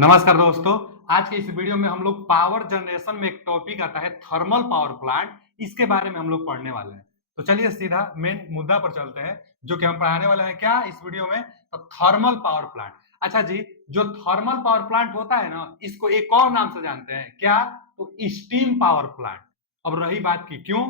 नमस्कार दोस्तों। आज के इस वीडियो में हम लोग पावर जनरेशन में एक टॉपिक आता है थर्मल पावर प्लांट। इसके बारे में हम लोग पढ़ने वाले हैं। तो चलिए सीधा मेन मुद्दा पर चलते हैं जो कि हम पढ़ाने वाले हैं क्या इस वीडियो में, तो थर्मल पावर प्लांट। अच्छा जी, जो थर्मल पावर प्लांट होता है ना, इसको एक और नाम से जानते हैं क्या, तो स्टीम पावर प्लांट। अब रही बात की क्यों,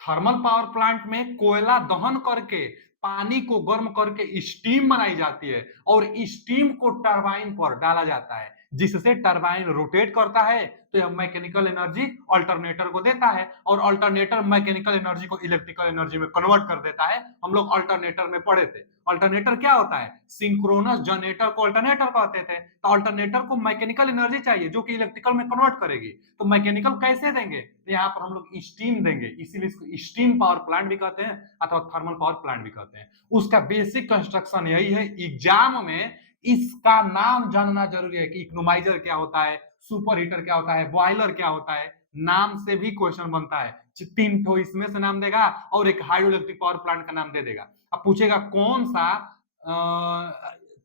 थर्मल पावर प्लांट में कोयला दहन करके पानी को गर्म करके स्टीम बनाई जाती है और स्टीम को टरबाइन पर डाला जाता है जिससे टरबाइन रोटेट करता है। तो यह मैकेनिकल एनर्जी अल्टरनेटर को देता है और अल्टरनेटर मैकेनिकल एनर्जी को इलेक्ट्रिकल एनर्जी में कन्वर्ट कर देता है। हम लोग अल्टरनेटर में पढ़े थे। अल्टरनेटर क्या होता है, सिंक्रोनस जनरेटर को अल्टरनेटर कहते थे। तो अल्टरनेटर को मैकेनिकल एनर्जी चाहिए जो कि इलेक्ट्रिकल में कन्वर्ट करेगी। तो मैकेनिकल कैसे देंगे, तो यहाँ पर हम लोग स्टीम देंगे, इसीलिए इसको स्टीम पावर प्लांट भी कहते हैं अथवा थर्मल पावर प्लांट भी कहते हैं। उसका बेसिक कंस्ट्रक्शन यही है। एग्जाम में इसका नाम जानना जरूरी है कि इकोनोमाइजर क्या होता है, सुपर हीटर क्या होता है, बॉयलर क्या होता है। नाम से भी क्वेश्चन बनता है। तीन ठो इसमें से नाम देगा और एक हाइड्रो इलेक्ट्रिक पावर प्लांट का नाम दे देगा। अब पूछेगा कौन सा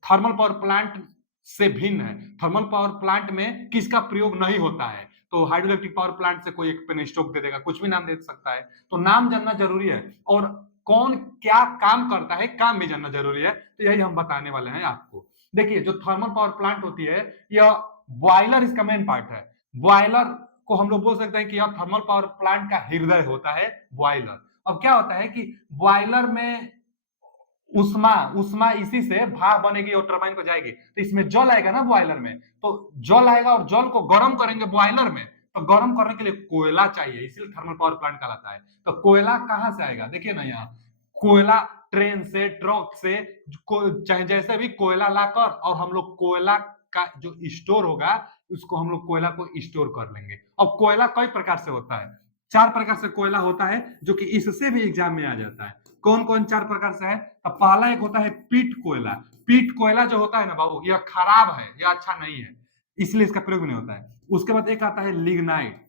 थर्मल पावर प्लांट से भिन्न है, थर्मल पावर प्लांट में किसका प्रयोग नहीं होता है। तो हाइड्रो इलेक्ट्रिक पावर प्लांट से कोई एक पेनस्टोक दे देगा, कुछ भी नाम दे सकता है। तो नाम जानना जरूरी है और कौन क्या काम करता है काम भी जानना जरूरी है। तो यही हम बताने वाले हैं आपको। देखिए जो थर्मल पावर प्लांट होती है, यह बॉयलर इसका मेन पार्ट है। बॉयलर को हम लोग बोल सकते हैं कि यह थर्मल पावर प्लांट का हृदय होता है बॉयलर। अब क्या होता है कि बॉयलर में उष्मा उष्मा इसी से भाप बनेगी और टरबाइन को जाएगी। तो इसमें जल आएगा ना बॉयलर में, तो जल आएगा और जल को गर्म करेंगे बॉयलर में। तो गर्म करने के लिए कोयला चाहिए, इसलिए थर्मल पावर प्लांट कहलाता है। तो कोयला कहां से आएगा, देखिए ना यहाँ कोयला ट्रेन से, ट्रक से, चाहे जैसे भी कोयला लाकर और हम लोग कोयला का जो स्टोर होगा उसको हम लोग कोयला को स्टोर कर लेंगे। और कोयला कई प्रकार से होता है, चार प्रकार से कोयला होता है जो कि इससे भी एग्जाम में आ जाता है। कौन कौन चार प्रकार से है, तो पहला एक होता है पीट कोयला। पीट कोयला जो होता है ना बाबू, यह खराब है, यह अच्छा नहीं है, इसलिए इसका प्रयोग नहीं होता है। उसके बाद एक आता है लिग्नाइट,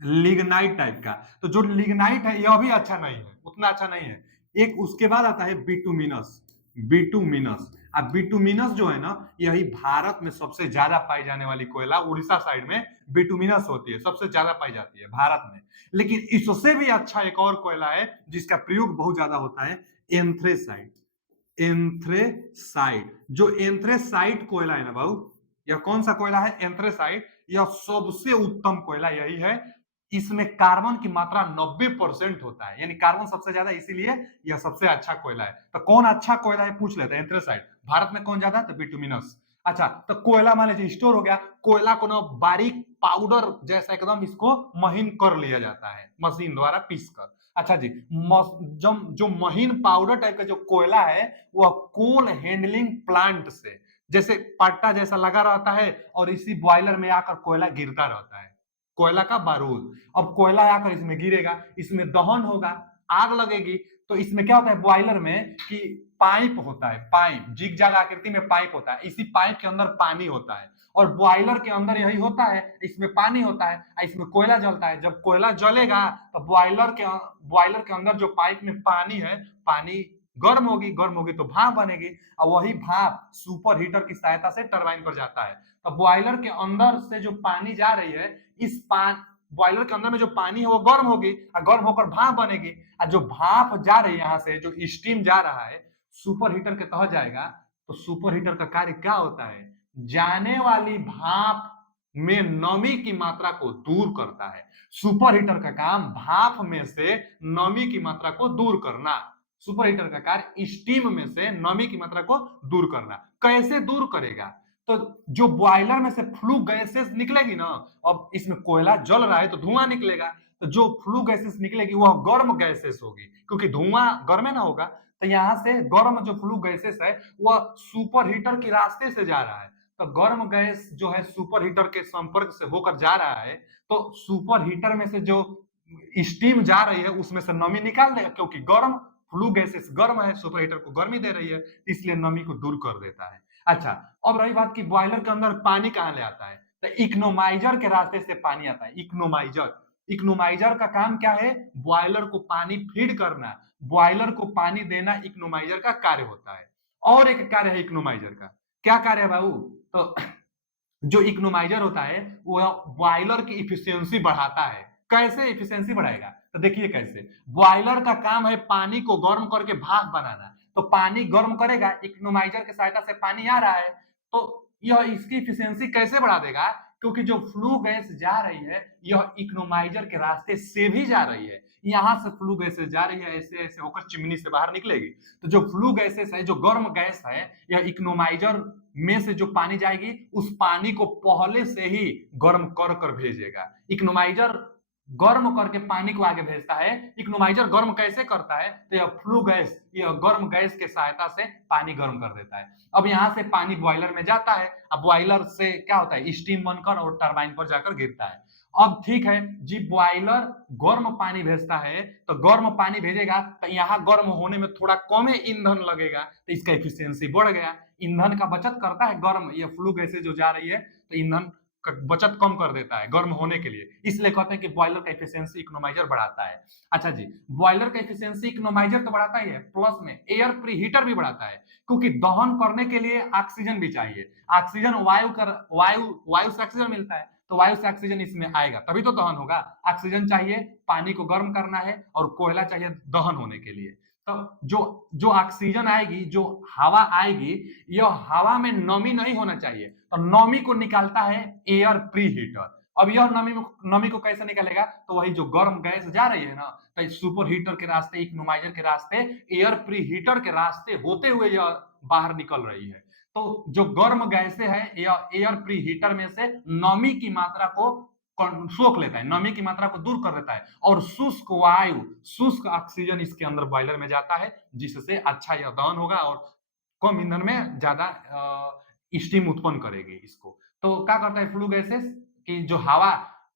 लिग्नाइट टाइप का। तो जो लिग्नाइट है यह भी अच्छा नहीं है, उतना अच्छा नहीं है। एक उसके बाद आता है बिटुमिनस, बिटुमिनस। अब बिटुमिनस जो है ना, यही भारत में सबसे ज्यादा पाई जाने वाली कोयला, उड़ीसा साइड में बिटुमिनस होती है, सबसे ज्यादा पाई जाती है भारत में। लेकिन इससे भी अच्छा एक और कोयला है जिसका प्रयोग बहुत ज्यादा होता है, एंथ्रेसाइट। एंथ्रेसाइट, जो एंथ्रेसाइट कोयला है ना बाबू, यह कौन सा कोयला है, एंथ्रेसाइट। यह सबसे उत्तम कोयला यही है। इसमें कार्बन की मात्रा 90% होता है, यानी कार्बन सबसे ज्यादा, इसीलिए यह सबसे अच्छा कोयला है। तो कौन अच्छा कोयला है पूछ लेते हैं, एंथ्रेसाइट। भारत में कौन ज्यादा, तो बिटुमिनस। अच्छा, तो कोयला मान लीजिए स्टोर हो गया, कोयला को ना बारीक पाउडर जैसा एकदम इसको महीन कर लिया जाता है मशीन द्वारा पीस कर। अच्छा जी, जो महीन पाउडर टाइप का जो कोयला है वह कोल हैंडलिंग प्लांट से, जैसे पट्टा जैसा लगा रहता है और इसी बॉयलर में आकर कोयला गिरता रहता है, कोयला का बारूद। अब कोयला आकर इसमें गिरेगा, इसमें दहन होगा, आग लगेगी। तो इसमें क्या होता है बॉयलर में कि पाइप होता है, पाइप जिग जैग आकृति में पाइप होता है, इसी पाइप के अंदर पानी होता है और बॉयलर के अंदर यही होता है, इसमें पानी होता है, इसमें कोयला जलता है। जब कोयला जलेगा तो बॉयलर के अंदर जो पाइप में पानी है, पानी गर्म होगी तो भाप बनेगी और वही भाप सुपर हीटर की सहायता से टरबाइन पर जाता है। तो बॉयलर के अंदर से जो पानी जा रही है, इस बॉयलर के अंदर में जो पानी है वो गर्म होगी और गर्म होकर भाप बनेगी। और जो भाप जा रही है यहाँ से, जो स्टीम जा रहा है सुपर हीटर के तहत जाएगा। तो सुपर हीटर का कार्य क्या होता है, जाने वाली भाप में नमी की मात्रा को दूर करता है। सुपर हीटर का काम भाप में से नमी की मात्रा को दूर करना, सुपर हीटर का कार्य स्टीम में से नमी की मात्रा को दूर करना। कैसे दूर करेगा, तो जो बॉयलर में से फ्लू गैसेस निकलेगी ना, अब इसमें कोयला जल रहा है तो धुआं निकलेगा, तो जो फ्लू गैसेस निकलेगी वह गर्म गैसेस होगी क्योंकि धुआं गर्म ना होगा। तो यहां से गर्म जो फ्लू गैसेस है वह सुपर हीटर के रास्ते से जा रहा है। तो गर्म गैस जो है सुपर हीटर के संपर्क से होकर जा रहा है, तो सुपर हीटर में से जो स्टीम जा रही है उसमें से नमी निकाल देगा क्योंकि गर्म फ्लू गैसेस गर्म है, सुपर हीटर को गर्मी दे रही है, इसलिए नमी को दूर कर देता है। अच्छा, अब रही बात कि बॉयलर के अंदर पानी कहां ले आता है, तो इकोनोमाइजर के रास्ते से पानी आता है। इकोनोमाइजर, इकोनोमाइजर का काम क्या है, बॉयलर को पानी फीड करना, बॉयलर को पानी देना इकोनोमाइजर का कार्य होता है। और एक कार्य है इकोनोमाइजर का, क्या कार्य है बाबू, तो जो इकोनोमाइजर होता है वो बॉयलर की इफिशियंसी बढ़ाता है। कैसे इफिशियंसी बढ़ाएगा? तो देखिए कैसे। बॉयलर का काम है पानी को गर्म करके भाप बनाना। तो पानी गर्म करेगा, इकोनोमाइजर की सहायता से पानी आ रहा है, तो यह इसकी इफिशियंसी कैसे बढ़ा देगा? क्योंकि जो फ्लू गैस जा रही है, यह इकोनोमाइजर के रास्ते से भी जा रही है। यहाँ से फ्लू गैसेस जा रही है, ऐसे ऐसे होकर चिमनी से बाहर निकलेगी। तो जो फ्लू गैसेस है, जो गर्म गैस है, यह इकोनोमाइजर में से जो पानी जाएगी, उस पानी को पहले से ही गर्म कर कर भेजेगा। इकोनोमाइजर गर्म करके पानी को आगे भेजता है। इकोनोमाइजर गर्म कैसे करता है? तो यह फ्लू गैस, यह गर्म गैस के सहायता से पानी गर्म कर देता है। अब यहाँ से पानी बॉयलर में जाता है। अब बॉयलर से क्या होता है? स्टीम बनकर और टरबाइन पर जाकर गिरता है। अब ठीक है जी, बॉयलर गर्म पानी भेजता है, तो गर्म पानी भेजेगा तो यहाँ गर्म होने में थोड़ा कम ईंधन लगेगा, तो इसका एफिशिएंसी बढ़ गया। ईंधन का बचत करता है गर्म, ये फ्लू गैसें जो जा रही है, तो ईंधन का बचत कम कर देता है गर्म होने के लिए। इसलिए कहते हैं कि बॉयलर का एफिशिएंसी इकोनोमाइजर बढ़ाता है। अच्छा जी, बॉयलर का एफिशिएंसी इकोनोमाइजर तो बढ़ाता ही है, प्लस में एयर प्री हीटर भी बढ़ाता है, क्योंकि दहन करने के लिए ऑक्सीजन भी चाहिए। ऑक्सीजन वायु से ऑक्सीजन मिलता है, तो वायु से ऑक्सीजन इसमें आएगा तभी तो दहन होगा। ऑक्सीजन चाहिए पानी को गर्म करना है, और कोयला चाहिए दहन होने के लिए। तो जो जो ऑक्सीजन आएगी, जो हवा आएगी, यह हवा में नमी नहीं होना चाहिए, तो नमी को निकालता है एयर प्री हीटर। अब यह नमी को कैसे निकालेगा? तो वही जो गर्म गैस जा रही है ना, तो सुपर हीटर के रास्ते, इकोनोमाइजर के रास्ते, एयर प्री हीटर के रास्ते होते हुए यह बाहर निकल रही है। तो जो गर्म गैसें है, यह एयर प्री हीटर में से नमी की मात्रा को सोख लेता है, नमी की मात्रा को दूर कर देता है, और शुष्क वायु, शुष्क ऑक्सीजन इसके अंदर बॉयलर में जाता है, जिससे अच्छा यह दहन होगा और कम ईंधन में ज्यादा स्टीम उत्पन्न करेगी इसको। तो क्या करता है फ्लू गैसेस कि जो हवा,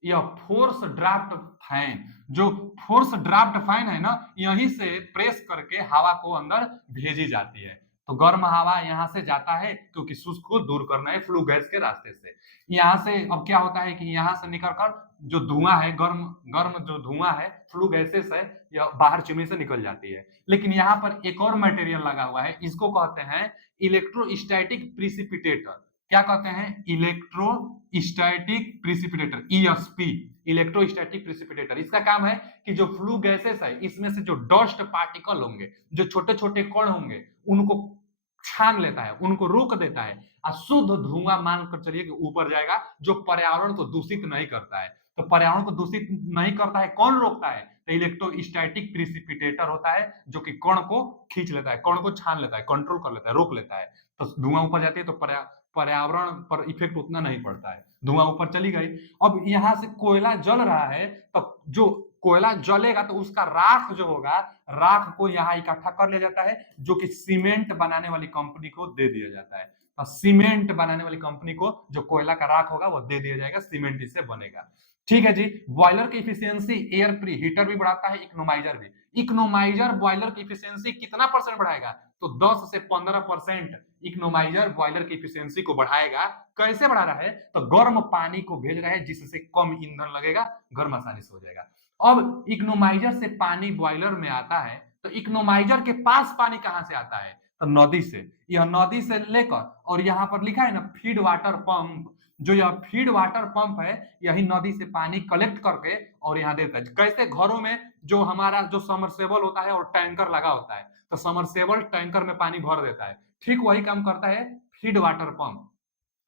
यह फोर्स ड्राफ्ट फैन, जो फोर्स ड्राफ्ट फैन है ना, यहीं से प्रेस करके हवा को अंदर भेजी जाती है। तो गर्म हवा यहाँ से जाता है, क्योंकि शुष्क को दूर करना है फ्लू गैस के रास्ते से। यहाँ से अब क्या होता है कि यहाँ से निकलकर जो धुआं है, गर्म गर्म जो धुआं है, फ्लू गैसेस है, यह बाहर चिमनी से निकल जाती है। लेकिन यहाँ पर एक और मटेरियल लगा हुआ है, इसको कहते हैं इलेक्ट्रोस्टैटिक प्रिसिपिटेटर। क्या कहते हैं? Electrostatic precipitator, ESP, electrostatic precipitator. इसका काम है कि जो फ्लू गैसेस है, इसमें से जो डस्ट पार्टिकल होंगे, जो छोटे छोटे कण होंगे, उनको छान लेता है, उनको रोक देता है, और शुद्ध धुआं मानकर चलिए कि ऊपर जाएगा, जो पर्यावरण को दूषित नहीं करता है। तो पर्यावरण को दूषित नहीं करता है, कौन रोकता है? तो इलेक्ट्रोस्टैटिक प्रिसिपिटेटर होता है, जो कि कण को खींच लेता है, कण को छान लेता है, कंट्रोल कर लेता है, रोक लेता है। तो धुआं ऊपर जाती है तो पर्यावरण पर इफेक्ट उतना नहीं पड़ता है, धुआं ऊपर चली गई। अब यहाँ से कोयला जल रहा है, तो जो कोयला जलेगा तो उसका राख जो होगा, राख को यहाँ इकट्ठा कर लिया जाता है, जो कि सीमेंट बनाने वाली कंपनी को दे दिया जाता है। तो सीमेंट बनाने वाली कंपनी को जो कोयला का राख होगा वो दे दिया जाएगा, सीमेंट इससे बनेगा। ठीक है जी। बॉयलर की इफिशियंसी एयर प्री हीटर भी बढ़ाता है, इकोनोमाइजर भी। इकोनोमाइजर बॉयलर की इफिशियंसी कितना परसेंट बढ़ाएगा? तो 10 से 15% इकोनोमाइजर बॉयलर की इफिशियंसी को बढ़ाएगा। कैसे बढ़ा रहा है? तो गर्म पानी को भेज रहा है, जिससे कम ईंधन लगेगा, गर्म आसानी से हो जाएगा। अब इकोनोमाइजर से पानी बॉयलर में आता है, तो इकोनोमाइजर के पास पानी कहां से आता है? तो नदी से। यह नदी से लेकर, और यहाँ पर लिखा है ना फीड वाटर पंप, जो यह फीड वाटर पंप है, यही नदी से पानी कलेक्ट करके और यहाँ देता है। कैसे? घरों में जो हमारा जो समरसेबल होता है और टैंकर लगा होता है, तो समरसेबल टैंकर में पानी भर देता है, ठीक वही काम करता है फीड वाटर पंप।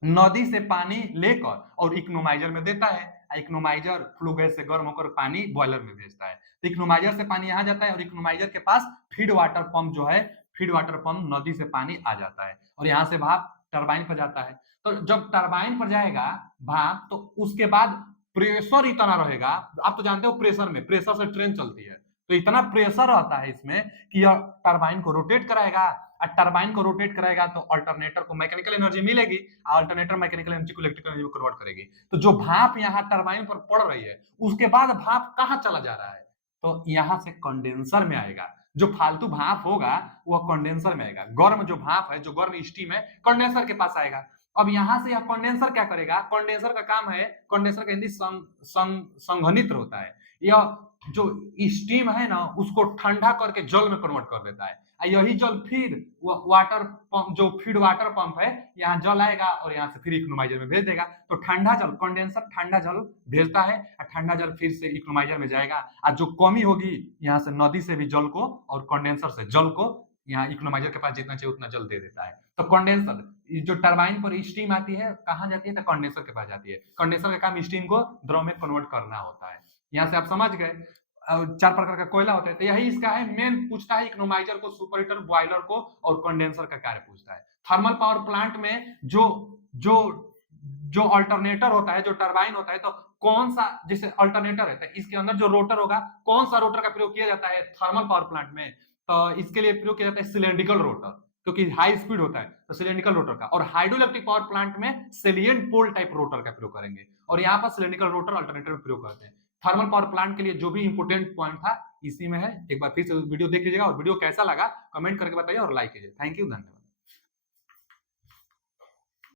नदी से पानी लेकर और इकोनोमाइजर में देता है, इकोनोमाइजर फ्लू गैस से गर्म होकर पानी बॉयलर में भेजता है। तो इकोनोमाइजर से पानी यहाँ जाता है, और इकोनोमाइजर के पास फीड वाटर पंप जो है, फीड वाटर पंप नदी से पानी आ जाता है, और यहाँ से भाप टरबाइन पर जाता है। तो जब टरबाइन पर जाएगा भाप, तो उसके बाद प्रेशर इतना रहेगा, आप तो जानते हो प्रेशर में, प्रेशर से ट्रेन चलती है, तो इतना प्रेशर रहता है इसमें कि यह टरबाइन को रोटेट कराएगा, और टरबाइन को रोटेट कराएगा तो अल्टरनेटर को मैकेनिकल एनर्जी मिलेगी, अल्टरनेटर मैकेनिकल एनर्जी को इलेक्ट्रिकल एनर्जी में कन्वर्ट करेगी। तो जो भाप यहाँ टरबाइन पर पड़ रही है, उसके बाद भाप कहाँ चला जा रहा है? तो यहाँ से कंडेंसर में आएगा। जो फालतू भाप होगा वह कंडेंसर में आएगा। गर्म जो भाप है, जो गर्म स्टीम है, कंडेंसर के पास आएगा। अब यहाँ से यह कंडेंसर क्या करेगा? कंडेंसर का काम है, कंडेंसर का हिंदी संघनित्र होता है। यह जो स्टीम है ना उसको ठंडा करके जल में कन्वर्ट कर देता है। यही जल फिर वाटर पंप, जो फीड वाटर पंप है, यहाँ जल आएगा और यहाँ से फिर इकोनोमाइजर में भेज देगा। तो ठंडा जल, कंडेंसर ठंडा जल भेजता है और ठंडा जल फिर से इकोनोमाइजर में जाएगा। और जो कमी होगी यहाँ से नदी से भी जल को और कंडेंसर से जल को यहाँ इकोनोमाइजर के पास जितना चाहिए उतना जल दे देता है। तो कंडेंसर, जो टरबाइन पर स्टीम आती है कहाँ जाती है? तो कंडेंसर के पास जाती है। कंडेंसर का काम स्टीम को द्रव में कन्वर्ट करना होता है। यहाँ से आप समझ गए। 4 प्रकार का कोयला होता है, तो यही इसका है मेन। पूछता है इकोनोमाइजर को, सुपर हीटर, बॉयलर को और कंडेंसर का कार्य पूछता है। थर्मल पावर प्लांट में जो जो जो अल्टरनेटर होता है, जो टरबाइन होता है, तो कौन सा, जैसे अल्टरनेटर है तो इसके अंदर जो रोटर होगा, कौन सा रोटर का प्रयोग किया जाता है थर्मल पावर प्लांट में? तो इसके लिए प्रयोग किया जाता है सिलेंड्रिकल रोटर, क्योंकि हाई स्पीड होता है तो सिलेंड्रिकल रोटर का। और हाइड्रोइलेक्ट्रिक पावर प्लांट में सेलिएंट पोल टाइप रोटर का प्रयोग करेंगे, और यहाँ पर सिलेंड्रिकल रोटर अल्टरनेटर में प्रयोग करते हैं। थर्मल पावर प्लांट के लिए जो भी इंपोर्टेंट पॉइंट था इसी में है। एक बार फिर से वीडियो देख लीजिएगा, और वीडियो कैसा लगा कमेंट करके बताइए और लाइक कीजिए। थैंक यू, धन्यवाद।